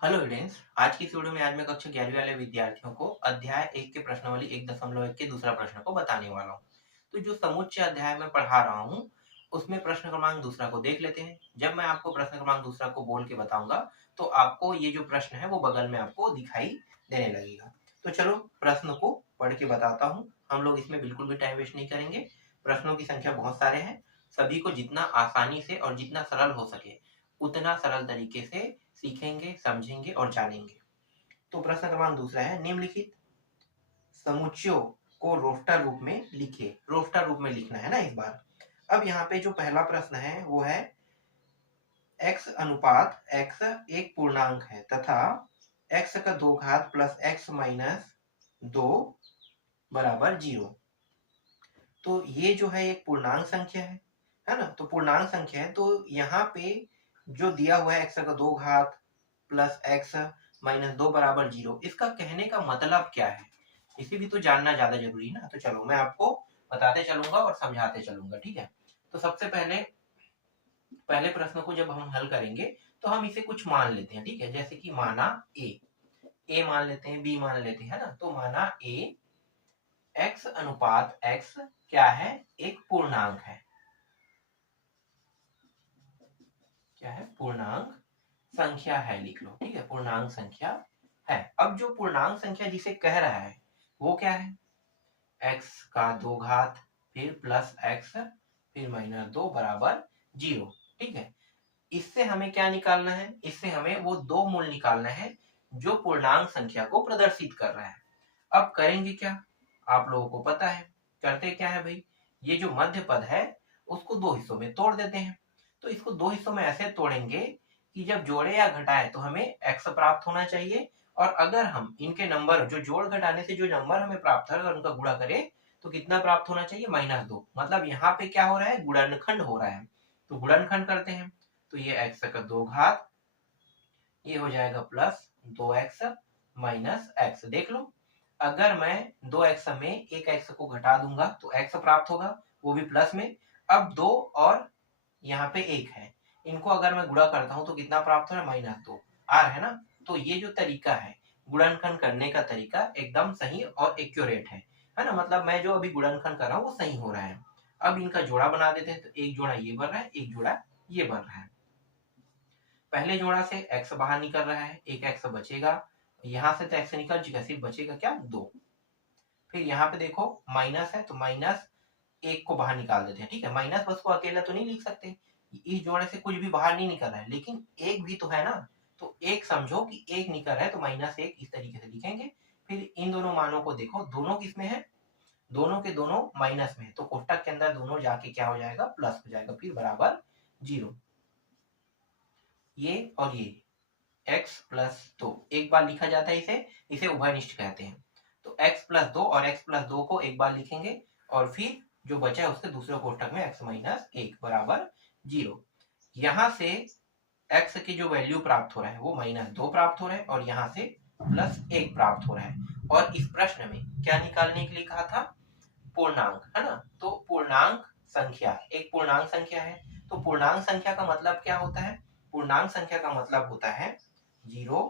Hello students, आज की इस वीडियो में आज मैं कक्षा 11वीं वाले विद्यार्थियों को अध्याय 1 के प्रश्नावली 1.1 के दूसरा प्रश्न को बताने वाला हूँ। तो जो समुच्चय अध्याय में पढ़ा रहा हूँ उसमें प्रश्न क्रमांक दूसरा को देख लेते हैं। जब मैं आपको प्रश्न क्रमांक दूसरा को बोल के बताऊंगा तो आपको ये जो प्रश्न है वो बगल में आपको दिखाई देने लगेगा। तो चलो प्रश्न को पढ़ के बताता हूँ। हम लोग इसमें बिल्कुल भी टाइम वेस्ट नहीं करेंगे। प्रश्नों की संख्या बहुत सारे हैं, सभी को जितना आसानी से और जितना सरल हो सके उतना सरल तरीके से सीखेंगे, समझेंगे और जानेंगे। तो प्रश्न क्रमांक दूसरा है, निम्नलिखित समुच्चयों को रोस्टर रूप में लिखिए। रोस्टर रूप में लिखना है ना इस बार। अब यहाँ पे जो पहला प्रश्न है वो है x अनुपात x एक पूर्णांक है तथा x का 2 घात प्लस x माइनस 2 बराबर 0। तो ये जो है एक पूर्णांक संख्या है ना। तो पूर्णांक संख्या है तो यहाँ पे जो दिया हुआ है x का 2 घात प्लस x माइनस 2 बराबर 0, इसका कहने का मतलब क्या है, इसे भी तो जानना ज्यादा जरूरी ना। तो चलो मैं आपको बताते चलूंगा और समझाते चलूंगा, ठीक है। तो सबसे पहले पहले प्रश्न को जब हम हल करेंगे तो हम इसे कुछ मान लेते हैं, ठीक है। जैसे कि माना ए मान लेते हैं, बी मान लेते हैं ना। तो माना ए x अनुपात x क्या है, एक पूर्णांक है। क्या है, पूर्णांक संख्या है, लिख लो, ठीक है, पूर्णांक संख्या है। अब जो पूर्णांक संख्या जिसे कह रहा है वो क्या है, x का 2 घात फिर प्लस x फिर माइनस 2 बराबर 0, ठीक है। इससे हमें क्या निकालना है, इससे हमें वो दो मूल निकालना है जो पूर्णांक संख्या को प्रदर्शित कर रहा है। अब करेंगे क्या, आप लोगों को पता है। करते क्या है भाई, ये जो मध्य पद है उसको दो हिस्सों में तोड़ देते हैं। तो इसको दो हिस्सों में ऐसे तोड़ेंगे कि जब जोड़े या घटाए तो हमें x प्राप्त होना चाहिए, और अगर हम इनके नंबर जो जोड़ घटाने से जो नंबर हमें प्राप्त है अगर उनका गुणा करें तो कितना प्राप्त होना चाहिए, -2। मतलब यहाँ पे क्या हो रहा है, गुणनखंड हो रहा है। तो गुणनखंड करते हैं तो ये x का 2 घात ये हो जाएगा प्लस 2x माइनस x। देख लो, अगर मैं 2x में एक x को घटा दूंगा तो x प्राप्त होगा, वो भी प्लस में। अब 2 और यहाँ पे 1 है, इनको अगर मैं गुणा करता हूं तो कितना प्राप्त हो रहा है, -2 r है ना। तो ये जो तरीका है गुणनखंड करने का तरीका एकदम सही और एक्यूरेट है ना। मतलब मैं जो अभी गुणनखंड कर रहा हूँ वो सही हो रहा है। अब इनका जोड़ा बना देते हैं, तो एक जोड़ा ये बन रहा है, एक जोड़ा ये बन रहा है। पहले जोड़ा से x बाहर निकल रहा है, एक x बचेगा, यहां से तो x निकल चुका, सिर्फ बचेगा क्या, 2। फिर यहाँ पे देखो माइनस है तो माइनस एक को बाहर निकाल देते हैं, ठीक है। माइनस बस को अकेला तो नहीं लिख सकते, इस जोड़े से कुछ भी बाहर नहीं निकल रहा है, लेकिन एक भी तो है ना। तो एक समझो कि एक निकल रहा है तो -1 इस तरीके से लिखेंगे। फिर इन दोनों मानों को देखो, दोनों किसमें है, दोनों के दोनों माइनस में है, तो कोष्टक के अंदर दोनों जाके क्या हो जाएगा, प्लस हो जाएगा, फिर बराबर 0। ये और ये x प्लस 2 एक बार लिखा जाता है, इसे इसे उभयनिष्ठ कहते हैं। तो x प्लस 2 और x प्लस 2 को एक बार लिखेंगे, और फिर जो बचा है उसके दूसरे कोष्टक में x माइनस 1 बराबर 0। यहां से x की जो वैल्यू प्राप्त हो रहा है वो -2 प्राप्त हो रहा है, और यहाँ से +1 प्राप्त हो रहा है। और इस प्रश्न में क्या निकालने के लिए कहा था, पूर्णांक, है ना। तो पूर्णांक संख्या एक पूर्णांक संख्या है। तो पूर्णांक संख्या का मतलब क्या होता है, पूर्णांक संख्या का मतलब होता है 0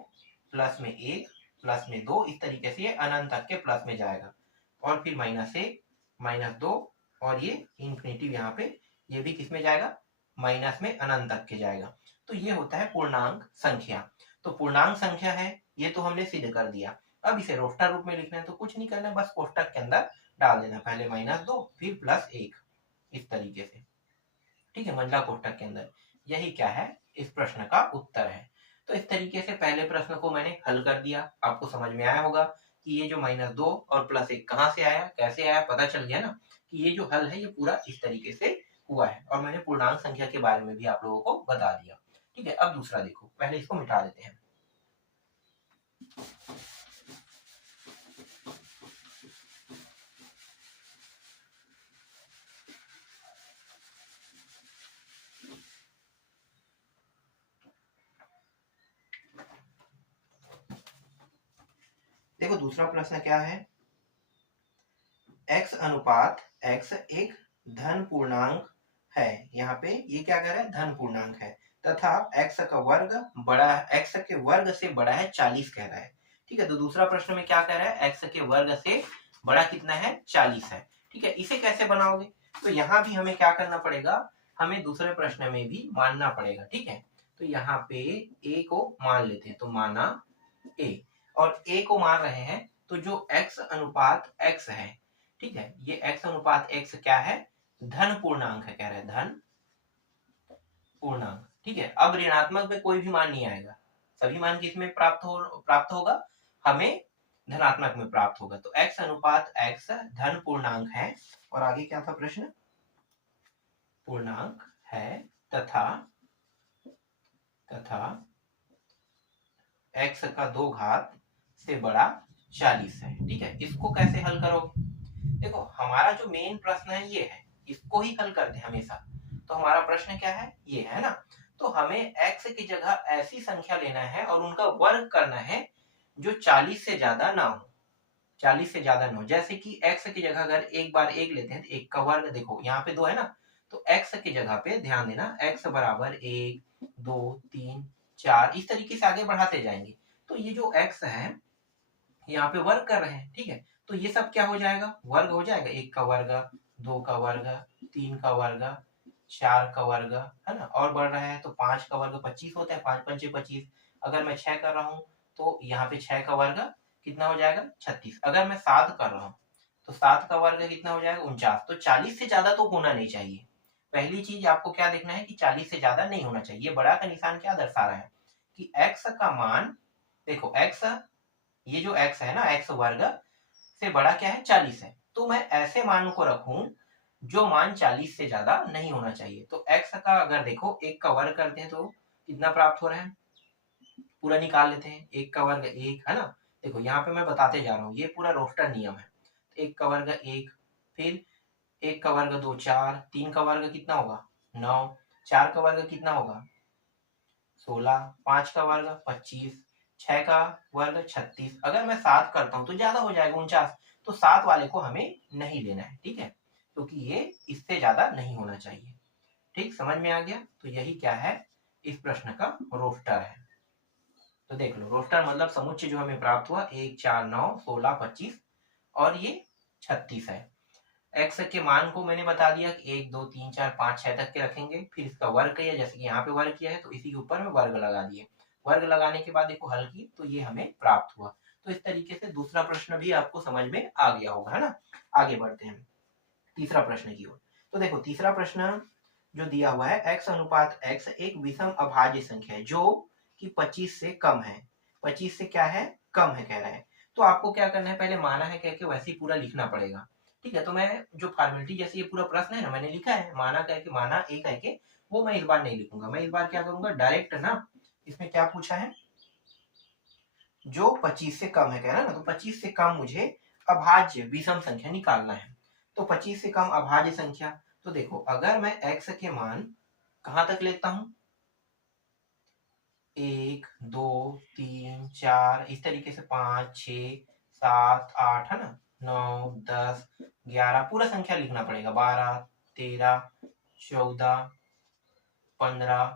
प्लस में 1 प्लस में 2, इस तरीके से ये अनंत तक के प्लस में जाएगा, और फिर -1 -2, और ये इंफिनिटी यहाँ पे ये भी किस में जाएगा, माइनस में अनंत तक के जाएगा। तो ये होता है पूर्णांक संख्या। तो पूर्णांक संख्या है ये तो हमने सिद्ध कर दिया। अब इसे रोस्टर रूप में लिखना है तो कुछ नहीं करना है, बस कोष्टक के अंदर डाल देना, पहले -2 फिर +1 इस तरीके से, ठीक है, मंडला कोष्टक के अंदर। यही क्या है, इस प्रश्न का उत्तर है। तो इस तरीके से पहले प्रश्न को मैंने हल कर दिया, आपको समझ में आया होगा कि ये जो -2 और +1 कहाँ से आया, कैसे आया, पता चल गया ना कि ये जो हल है ये पूरा इस तरीके से हुआ है। और मैंने पूर्णांक संख्या के बारे में भी आप लोगों को बता दिया, ठीक है। अब दूसरा देखो, पहले इसको मिटा देते हैं। देखो दूसरा प्रश्न क्या है, x अनुपात x एक धन पूर्णांक है। यहाँ पे ये क्या कर रहा है, धन पूर्णांक है। तथा x का वर्ग बड़ा x के वर्ग से बड़ा है 40 कह रहा है। ठीक है, तो दूसरा प्रश्न में क्या कह रहा है, x के वर्ग से बड़ा कितना है, 40 है। ठीक है, इसे कैसे बनाओगे, तो यहाँ भी हमें क्या करना पड़ेगा, हमें दूसरे प्रश्न में भी मानना पड़ेगा। ठीक है, तो यहाँ पे a को मान लेते हैं, तो माना a, और a को मान रहे हैं, तो जो x अनुपात x है, ठीक है, ये x अनुपात x क्या है, धन पूर्णांक है, कह रहे हैं धन पूर्णांक। ठीक है, अब ऋणात्मक में कोई भी मान नहीं आएगा, सभी मान किसमें प्राप्त होगा, हमें धनात्मक में प्राप्त होगा। तो x अनुपात x धन पूर्णांक है, और आगे क्या था प्रश्न, पूर्णांक है तथा x का 2 घात से बड़ा 40 है। ठीक है, इसको कैसे हल करोगे, देखो हमारा जो मेन प्रश्न है ये है, इसको ही हल करते हैं हमेशा। तो हमारा प्रश्न क्या है, ये है ना, तो हमें x की जगह ऐसी संख्या लेना है और उनका वर्ग करना है जो 40 से ज्यादा ना हो, 40 से ज्यादा ना हो। जैसे कि x की जगह अगर एक बार एक लेते हैं तो एक का वर्ग, देखो यहाँ पे 2 है ना, तो x की जगह पे ध्यान देना, x बराबर 1 2 3 4, इस तरीके से आगे बढ़ाते जाएंगे। तो ये जो x है यहाँ पे वर्ग कर रहे हैं, ठीक है, तो ये सब क्या हो जाएगा, वर्ग हो जाएगा, 1 का वर्ग 2 का वर्ग 3 का वर्ग 4 का वर्ग, है ना, और बढ़ रहा है तो 5 का वर्ग 25 होता है, 5 पंचे 25। अगर मैं 6 कर रहा हूँ तो यहाँ पे 6 का वर्ग कितना हो जाएगा, 36। अगर मैं 7 कर रहा हूँ तो 7 का वर्ग कितना हो जाएगा, 49। तो 40 से ज्यादा तो होना नहीं चाहिए। पहली चीज आपको क्या देखना है कि 40 से ज्यादा नहीं होना चाहिए। बड़ा का निशान क्या दर्शा रहा है कि x का मान, देखो x, ये जो x है ना, x वर्ग से बड़ा क्या है, 40 है, तो मैं ऐसे मान को रखूं जो मान 40 से ज्यादा नहीं होना चाहिए। तो x का अगर देखो 1 का वर्ग करते हैं तो कितना प्राप्त हो रहा है, पूरा निकाल लेते हैं, 1 का वर्ग 1 है ना, देखो यहाँ पे मैं बताते जा रहा हूँ, ये पूरा रोस्टर नियम है। 1 का वर्ग 1, फिर 1 का वर्ग 2 4, 3 का वर्ग कितना होगा 9, 4 का वर्ग कितना होगा 16, 5 का वर्ग 25, 6 का वर्ग 36। अगर मैं 7 करता हूं तो ज्यादा हो जाएगा 49, तो 7 वाले को हमें नहीं लेना है। ठीक है, क्योंकि ये इससे ज्यादा नहीं होना चाहिए। ठीक, समझ में आ गया, तो यही क्या है, इस प्रश्न का रोस्टर है। तो देख लो, रोस्टर मतलब समुच्चय जो हमें प्राप्त हुआ 1 4 9 16 25 और ये 36 है। x के मान को मैंने बता दिया कि 1 2 3 4 5 6 तक के रखेंगे, फिर इसका वर्ग किया, जैसे कि यहाँ पे वर्ग किया है तो इसी के ऊपर में वर्ग लगा दिए। वर्ग लगाने के बाद देखो हल की तो ये हमें प्राप्त हुआ। तो इस तरीके से दूसरा प्रश्न भी आपको समझ में आ गया होगा, है ना। आगे बढ़ते हैं तीसरा प्रश्न की ओर। तो देखो तीसरा प्रश्न जो दिया हुआ है, x अनुपात x एक विषम अभाज्य संख्या है जो कि 25 से कम है, 25 से क्या है, कम है कह रहा है। तो आपको क्या करना है, पहले माना है कह के वैसे ही पूरा लिखना पड़ेगा। ठीक है, तो मैं जो फॉर्मेलिटी जैसे ये पूरा प्रश्न है ना, मैंने लिखा है माना कह के, माना एक कह के, वो मैं इस बार नहीं लिखूंगा। मैं इस बार क्या करूंगा, डायरेक्ट ना, इसमें क्या पूछा है, जो 25 से कम है कह रहा है ना, तो 25 से कम मुझे अभाज्य विषम संख्या निकालना है। तो 25 से कम अभाज्य संख्या, तो देखो अगर मैं x के मान कहां तक लेता हूं, 1 2 3 4, इस तरीके से 5 6 7 8, है ना, 9 10 11, पूरा संख्या लिखना पड़ेगा, 12 13 14 15,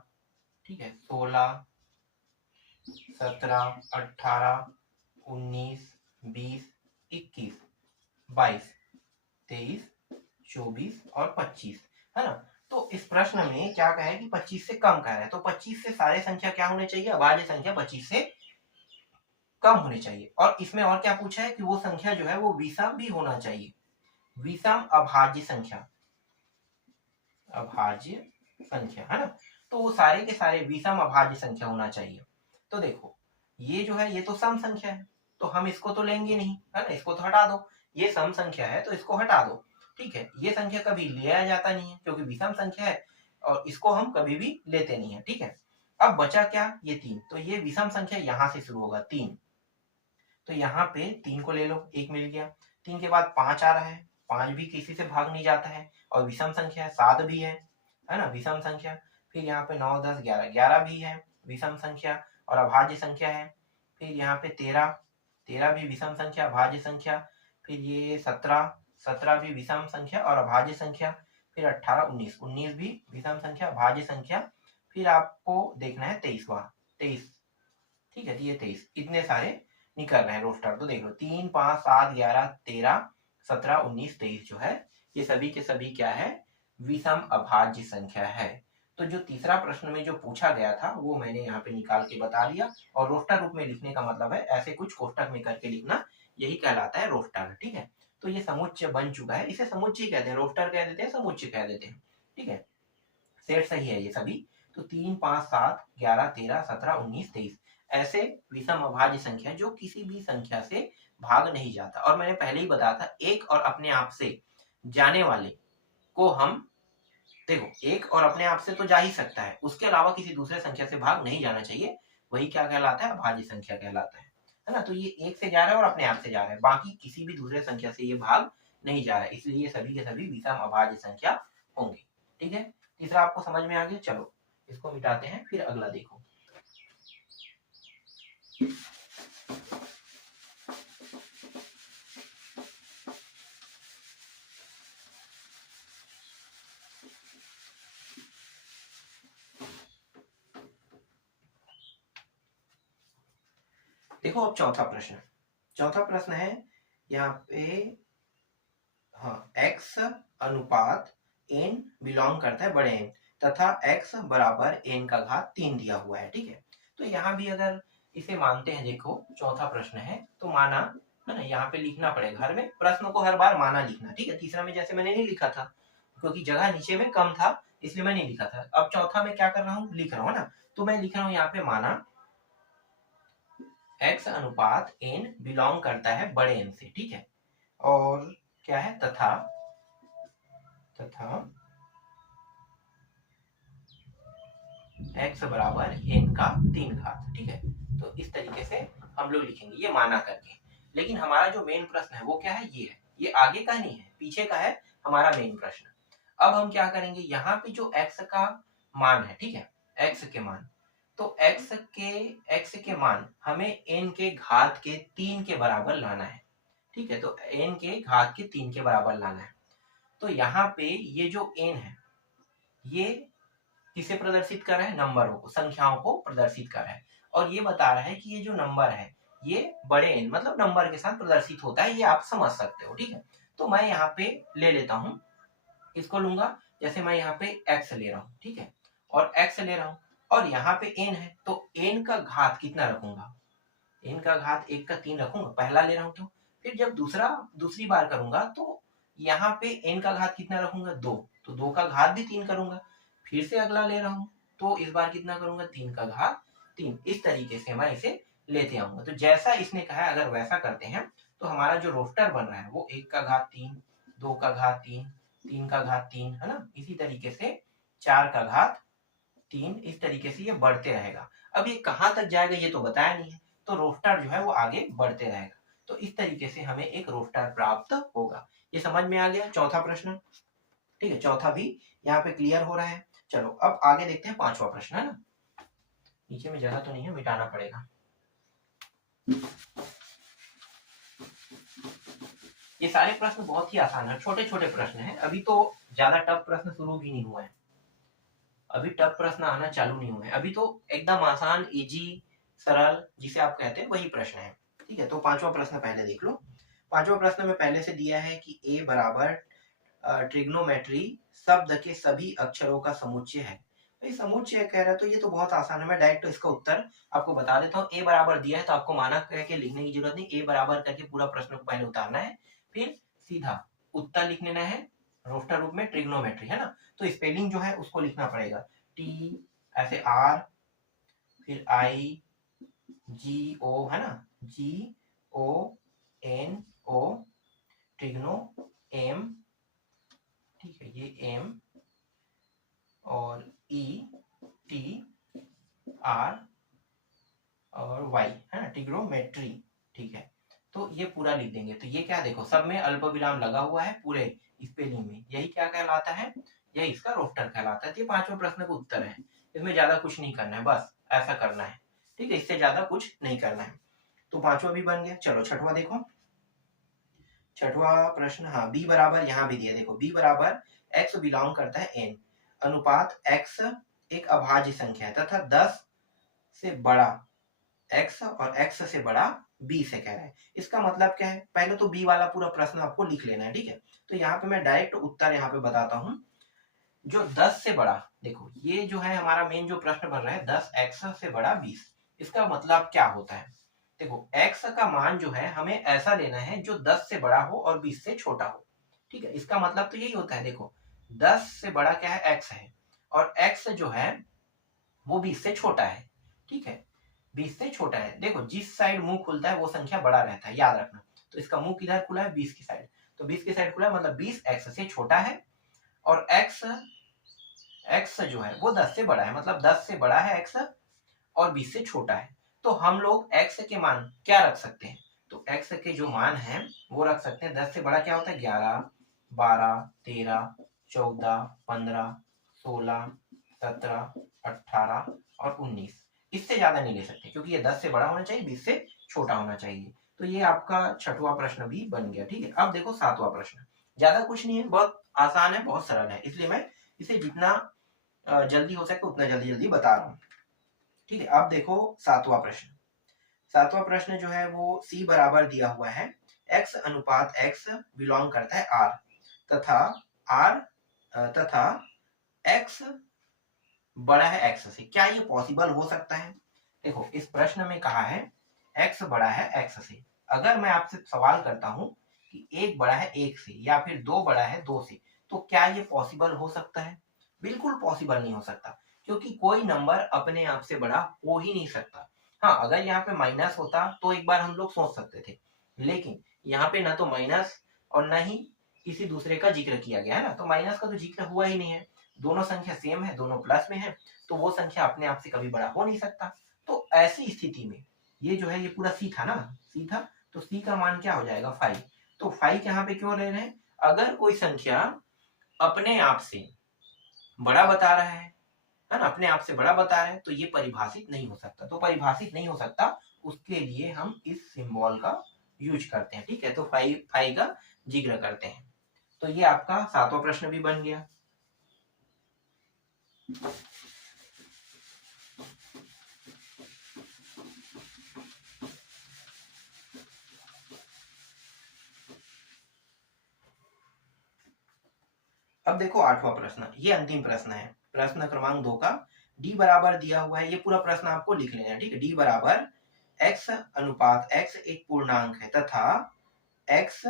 ठीक है, 16 17 18 19 20 21 22 23 24 और 25, है ना। तो इस प्रश्न में क्या कहा है कि 25 से कम कह रहा है, तो 25 से सारे संख्या क्या होने चाहिए, अभाज्य संख्या 25 से कम होनी चाहिए। और इसमें और क्या पूछा है कि वो संख्या जो है वो विषम भी होना चाहिए, विषम अभाज्य संख्या, अभाज्य संख्या, है ना। तो वो सारे के सारे विषम अभाज्य संख्या होना चाहिए। तो देखो ये जो है ये तो सम संख्या है, तो हम इसको तो लेंगे नहीं, है ना, इसको तो हटा दो। ये सम संख्या है तो इसको हटा दो। ठीक है, ये संख्या कभी लिया जाता नहीं है क्योंकि विषम संख्या है, और इसको हम कभी भी लेते नहीं है। ठीक है, अब बचा क्या, ये 3, तो ये विषम संख्या यहां से शुरू होगा 3, तो यहाँ पे 3 को ले लो, 1 मिल गया। 3 के बाद 5 आ रहा है, 5 भी किसी से भाग नहीं जाता है, और विषम संख्या है, 7 भी है ना, विषम संख्या। फिर यहाँ पे 9 10 11, 11 भी है विषम संख्या और अभाज्य संख्या है। फिर यहाँ पे 13, 13 भी विषम संख्या अभाज्य संख्या। फिर ये 17, 17 भी विषम संख्या और अभाज्य संख्या। फिर 18 19, 19 भी विषम संख्या अभाज्य संख्या। फिर आपको देखना है 23, ठीक है। ये 23 इतने सारे निकल रहे हैं रोस्टर। तो देख लो 3, 5, 7, 11, 13, 17, 19, 23 जो है ये सभी के सभी क्या है, विषम अभाज्य संख्या है। तो जो तीसरा प्रश्न में जो पूछा गया था वो मैंने यहाँ पे निकाल के बता दिया। और रोस्टर रूप में लिखने का मतलब है ऐसे कुछ कोष्टक में करके लिखना, यही कहलाता है रोस्टर, ठीक है। तो ये समुच्चय बन चुका है, इसे समुच्चय कहते हैं, रोस्टर कह देते हैं, समुच्चय कह देते हैं, ठीक है। सेट सही है ये सभी। तो 3, 5, 7, 11, 13, 17, 19, 23 ऐसे विषम अभाज्य संख्या जो किसी भी संख्या से भाग नहीं जाता। और मैंने पहले ही बताया था एक और अपने आप से जाने वाले को हम, देखो एक और अपने आप से तो जा ही सकता है, उसके अलावा किसी दूसरे संख्या से भाग नहीं जाना चाहिए, वही क्या कहलाता है, अभाज्य संख्या कहलाता है ना। तो ये एक से जा रहा है और अपने आप से जा रहा है, बाकी किसी भी दूसरे संख्या से ये भाग नहीं जा रहा है, इसलिए ये सभी के सभी विषम अभाज्य संख्या होंगे, ठीक है। तीसरा आपको समझ में आ गया। चलो इसको मिटाते हैं, फिर अगला देखो। देखो अब चौथा प्रश्न, चौथा प्रश्न है यहाँ पे, हाँ, x अनुपात n बिलोंग करता है बड़े n तथा x बराबर n का घात 3 दिया हुआ है, ठीक है। तो यहाँ भी अगर इसे मानते हैं, देखो चौथा प्रश्न है तो माना है ना, यहाँ पे लिखना पड़ेगा हर में, प्रश्न को हर बार माना लिखना, ठीक है। तीसरा में जैसे मैंने नहीं लिखा था क्योंकि जगह नीचे में कम था इसलिए मैं नहीं लिखा था। अब चौथा में क्या कर रहा हूँ, लिख रहा हूँ ना, तो मैं लिख रहा हूँ यहाँ पे माना x अनुपात n बिलोंग करता है बड़े n से, ठीक है। और क्या है, तथा x बराबर n का 3 घात, ठीक है। तो इस तरीके से हम लोग लिखेंगे ये माना करके। लेकिन हमारा जो मेन प्रश्न है वो क्या है, ये आगे का नहीं है, पीछे का है हमारा मेन प्रश्न। अब हम क्या करेंगे, यहाँ पे जो x का मान है, ठीक है, x के मान, तो x के मान हमें n के घात के 3 के बराबर लाना है, ठीक है। तो n के घात के 3 के बराबर लाना है। तो यहाँ पे ये जो n है ये किसे प्रदर्शित कर रहा है, नंबरों को, संख्याओं को प्रदर्शित कर रहा है। और ये बता रहा है कि ये जो नंबर है ये बड़े n मतलब नंबर के साथ प्रदर्शित होता है, ये आप समझ सकते हो, ठीक है। तो मैं यहाँ पे ले लेता हूँ, इसको लूंगा, जैसे मैं यहाँ पे x ले रहा हूँ, ठीक है, और x ले रहा हूँ और यहाँ पे n है, तो n का घात कितना रखूंगा, n का घात 1 का 3 रखूंगा, पहला ले रहा हूँ। तो फिर जब दूसरी बार करूंगा तो यहाँ पे n का घात कितना रखूंगा, 2, तो 2 का घात भी 3 करूंगा। फिर से अगला ले रहा हूँ तो इस बार कितना करूंगा, 3 का घात 3। इस तरीके से मैं इसे लेते आऊंगा। तो जैसा इसने कहा है अगर वैसा करते हैं तो हमारा जो रोस्टर बन रहा है वो 1 का घात 3, 2 का घात 3, 3 का घात 3, है ना। इसी तरीके से 4 का घात 3, इस तरीके से ये बढ़ते रहेगा। अब ये कहाँ तक जाएगा ये तो बताया नहीं है, तो रोस्टर जो है वो आगे बढ़ते रहेगा। तो इस तरीके से हमें एक रोस्टर प्राप्त होगा। ये समझ में आ गया चौथा प्रश्न, ठीक है। चौथा भी यहाँ पे क्लियर हो रहा है। चलो अब आगे देखते हैं पांचवा प्रश्न, है ना। नीचे में जगह तो नहीं है, मिटाना पड़ेगा। ये सारे प्रश्न बहुत ही आसान है, छोटे छोटे प्रश्न हैं, अभी तो ज्यादा टफ प्रश्न शुरू भी नहीं हुए हैं, अभी टफ प्रश्न आना चालू नहीं हुए हैं, अभी तो एकदम आसान, इजी, सरल जिसे आप कहते हैं वही प्रश्न है, ठीक है। तो पांचवा प्रश्न पहले देख लो। पांचवा प्रश्न में पहले से दिया है कि a बराबर ट्रिग्नोमेट्री शब्द के सभी अक्षरों का समुच्चय है। भाई समुच्चय कह रहा है तो ये तो बहुत आसान है, मैं डायरेक्ट इसका उत्तर आपको बता देता हूँ। a बराबर दिया है तो आपको माना करके लिखने की जरूरत नहीं, a बराबर करके पूरा प्रश्न को पहले उतारना है, फिर सीधा उत्तर लिख लेना है रोस्टर रूप में, ट्रिग्नोमेट्री, है ना। तो स्पेलिंग जो है उसको लिखना पड़ेगा, टी ऐसे r, फिर i g o, है ना, g o n o, trigno m, ठीक है, ये m और e t r और y, है ना, ट्रिग्नोमेट्री, ठीक है। तो ये पूरा लिख देंगे। तो ये क्या, देखो सब में अल्प विराम लगा हुआ है पूरे स्पेलिंग में, यही क्या कहलाता है, यही इसका रोस्टर कहलाता है। तो ये पांचवें प्रश्न का उत्तर है, इसमें ज्यादा कुछ नहीं करना है, बस ऐसा करना है, ठीक है, इससे ज्यादा कुछ नहीं करना है। तो पांचवा भी बन गया। चलो छठवा देखो, छठवा प्रश्न, हाँ, b बराबर यहाँ भी दिया, देखो b बराबर x बिलोंग करता है n अनुपात x एक अभाज्य संख्या है तथा 10 से बड़ा x और x से बड़ा b से कह रहा है। इसका मतलब क्या है, पहले तो b वाला पूरा प्रश्न आपको लिख लेना है, ठीक है। तो यहाँ पे मैं डायरेक्ट उत्तर यहाँ पे बताता हूँ। जो 10 से बड़ा, देखो ये जो है हमारा मेन जो प्रश्न बन रहा है 10x से बड़ा 20, इसका मतलब क्या होता है। देखो x का मान जो है हमें ऐसा लेना है जो 10 से बड़ा हो और 20 से छोटा हो, ठीक है। इसका मतलब तो यही होता है, देखो 10 से बड़ा क्या है, x है, और x जो है वो 20 से छोटा है, ठीक है। 20 से छोटा है, देखो जिस साइड मुंह खुलता है वो संख्या बड़ा रहता है, याद रखना। तो इसका मुंह किधर खुला है, 20 की साइड, तो 20 की साइड खुला है, मतलब 20 x से छोटा है, और x जो है वो 10 से बड़ा है, मतलब 10 से बड़ा है x और 20 से छोटा है। तो हम लोग x के मान क्या रख सकते हैं, तो x के जो मान है वो रख सकते हैं, 10 से बड़ा क्या होता है, 11, 12, 13, 14, 15, 16, 17, 18 और 19। इससे ज्यादा नहीं ले सकते, क्योंकि ये 10 से बड़ा होना चाहिए, 20 से छोटा होना चाहिए। तो ये आपका छठवां प्रश्न भी बन गया, ठीक है। अब देखो सातवां प्रश्न, ज्यादा कुछ नहीं है, बहुत आसान है, बहुत सरल है, इसलिए मैं इसे जितना जल्दी हो सके उतना जल्दी जल्दी बता रहा हूँ, ठीक है। अब देखो सातवां प्रश्न, सातवां प्रश्न जो है वो c बराबर दिया हुआ है, x अनुपात x बिलोंग करता है r, तथा x बड़ा है x से, क्या ये पॉसिबल हो सकता है। देखो इस प्रश्न में कहा है x बड़ा है x से, अगर मैं आपसे सवाल करता हूं कि एक बड़ा है एक से या फिर दो बड़ा है दो से, तो क्या ये पॉसिबल हो सकता है, बिल्कुल पॉसिबल नहीं हो सकता, क्योंकि कोई नंबर अपने आप से बड़ा हो ही नहीं सकता। हाँ, अगर यहाँ पे माइनस होता तो एक बार हम लोग सोच सकते थे, लेकिन यहाँ पे ना तो माइनस और ना ही किसी दूसरे का जिक्र किया गया है ना, तो माइनस का तो जिक्र हुआ ही नहीं है, दोनों संख्या सेम है, दोनों प्लस में है, तो वो संख्या अपने आप से कभी बड़ा हो नहीं सकता। तो ऐसी स्थिति में ये जो है ये पूरा सी था ना, सी था, तो सी का मान क्या हो जाएगा 5। तो 5 यहाँ पे क्यों ले रहे हैं, अगर कोई संख्या अपने आप से बड़ा बता रहा है ना, अपने आप से बड़ा बता रहे हैं, तो ये परिभाषित नहीं हो सकता। तो परिभाषित नहीं हो सकता, उसके लिए हम इस सिंबल का यूज करते हैं, ठीक है। तो 5 का जिक्र करते हैं। तो ये आपका सातवां प्रश्न भी बन गया। अब देखो आठवां प्रश्न, ये अंतिम प्रश्न है, प्रश्न क्रमांक 2 का d बराबर दिया हुआ है, ये पूरा प्रश्न आपको लिख लेना है, ठीक है। d बराबर x अनुपात x एक पूर्णांक है तथा x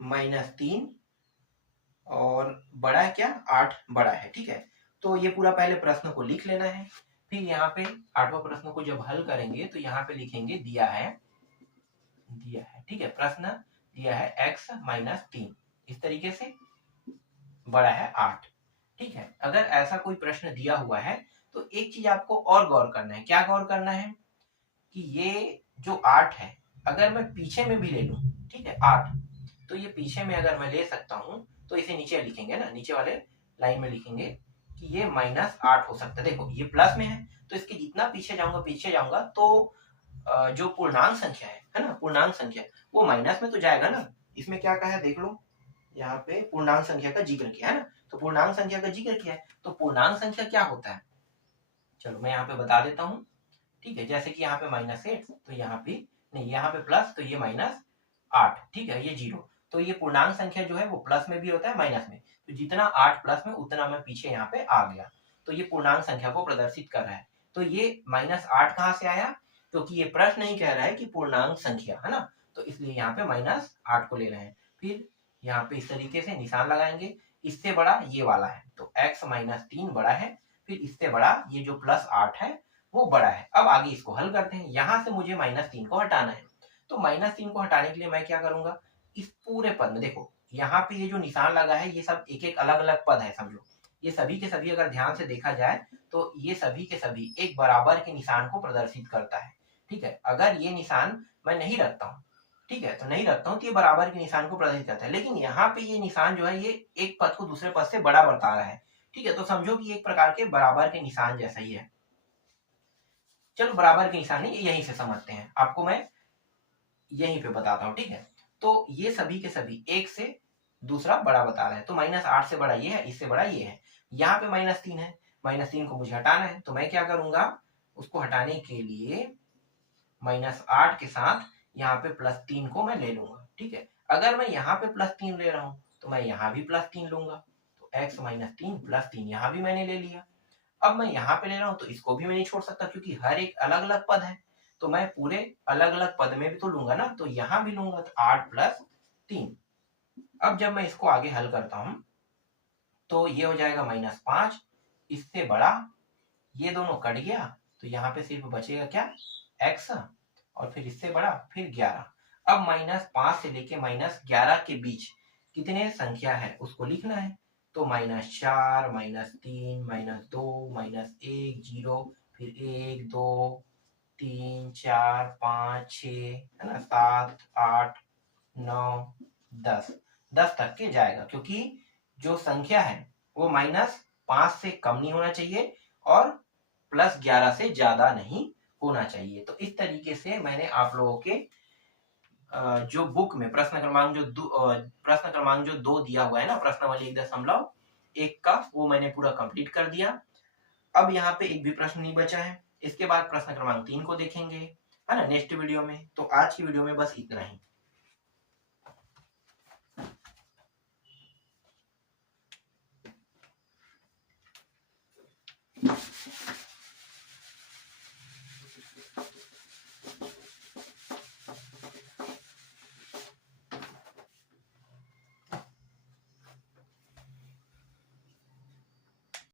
-3 और बड़ा है क्या, 8 बड़ा है, ठीक है। तो ये पूरा पहले प्रश्न को लिख लेना है, फिर यहाँ पे आठवां प्रश्न को जब हल करेंगे तो यहाँ पे लिखेंगे दिया है, ठीक है। प्रश्न दिया है x -3 इस तरीके से, बड़ा है 8, ठीक है। अगर ऐसा कोई प्रश्न दिया हुआ है तो एक चीज आपको और गौर करना है, क्या गौर करना है कि ये जो 8 है अगर मैं पीछे में भी ले लूं, ठीक है 8, तो ये पीछे में अगर मैं ले सकता हूं तो इसे नीचे लिखेंगे ना, नीचे वाले लाइन में लिखेंगे कि ये -8 हो सकता है। देखो ये प्लस में है, तो इसके जितना पीछे जाऊंगा तो जो पूर्णांक संख्या है ना, पूर्णांक संख्या वो माइनस में तो जाएगा ना। इसमें क्या कहा है देख लो, यहाँ पे पूर्णांक संख्या का जिक्र किया है ना, तो पूर्णांक संख्या का जिक्र किया है, तो पूर्णांक संख्या क्या होता है, चलो मैं यहाँ पे बता देता हूँ, ठीक है। जैसे कि यहाँ पे -8, तो यहाँ पे नहीं, यहाँ पे प्लस, तो ये -8, ठीक है, ये 0। तो ये पूर्णांक संख्या जो है वो प्लस में भी होता है माइनस में, तो जितना 8 प्लस में उतना मैं पीछे यहाँ पे आ गया, तो ये पूर्णांक संख्या को प्रदर्शित कर रहा है। तो ये -8 कहाँ से आया, क्योंकि ये प्रश्न ही कह रहा है कि पूर्णांक संख्या है ना, तो इसलिए यहाँ पे -8 को ले रहे हैं। फिर यहाँ पे इस तरीके से निशान लगाएंगे, इससे बड़ा ये वाला है, तो x -3 बड़ा है, फिर इससे बड़ा ये जो +8 है वो बड़ा है। अब आगे इसको हल करते हैं, यहां से मुझे -3 को हटाना है, तो -3 को हटाने के लिए मैं क्या करूंगा, इस पूरे पद में देखो यहाँ पे ये जो निशान लगा है ये सब एक एक अलग अलग पद है, समझो ये सभी के सभी अगर ध्यान से देखा जाए तो ये सभी के सभी एक बराबर के निशान को प्रदर्शित करता है, ठीक है। अगर ये निशान मैं नहीं रखता हूँ, ठीक है, तो नहीं रखता हूँ तो ये बराबर के निशान को प्रदर्शित करता है, लेकिन यहाँ पे ये निशान जो है ये एक पद को दूसरे पद से बड़ा बता रहा है, ठीक है। तो समझो कि एक प्रकार के बराबर के निशान जैसा ही है। चलो बराबर के निशान नहीं, यहीं से समझते हैं, आपको मैं यहीं पे बताता हूँ, ठीक है। तो ये सभी के सभी एक से दूसरा बड़ा बता रहा है, तो -8 से बड़ा ये है, इससे बड़ा ये है, यहाँ पे -3 है, -3 को मुझे हटाना है, तो मैं क्या करूंगा, उसको हटाने के लिए -8 के साथ यहाँ पे +3 को मैं ले लूंगा। ठीक है, अगर मैं यहाँ पे +3 ले रहा हूँ तो मैं यहाँ भी +3 लूंगा, तो x - 3 +3 यहाँ भी मैंने ले लिया। अब मैं यहाँ पे ले रहा हूँ तो इसको भी मैं नहीं छोड़ सकता, क्योंकि हर एक अलग अलग पद है, तो मैं पूरे अलग अलग पद में भी तो लूंगा ना, तो यहाँ भी लूंगा, तो 8 + 3। अब जब मैं इसको आगे हल करता हूं तो ये हो जाएगा -5, इससे बड़ा, ये दोनों कट गया, तो यहाँ पे सिर्फ बचेगा क्या, x, और फिर इससे बड़ा, फिर 11। अब -5 से लेके -11 के बीच कितने संख्या है उसको लिखना है, तो -4, -3, -2, -1, 0, फिर 1, 2, 3, 4, 5, 6, है ना, 7, 8, 9, 10, 10 तक के जाएगा, क्योंकि जो संख्या है वो -5 से कम नहीं होना चाहिए और +11 से ज्यादा नहीं होना चाहिए। तो इस तरीके से मैंने आप लोगों के जो बुक में प्रश्न क्रमांक जो 2 दिया हुआ है ना, प्रश्नावली 1.1 का, वो मैंने पूरा कंप्लीट कर दिया। अब यहाँ पे एक भी प्रश्न नहीं बचा है। इसके बाद प्रश्न क्रमांक 3 को देखेंगे, है ना, नेक्स्ट वीडियो में। तो आज की वीडियो में बस इतना ही।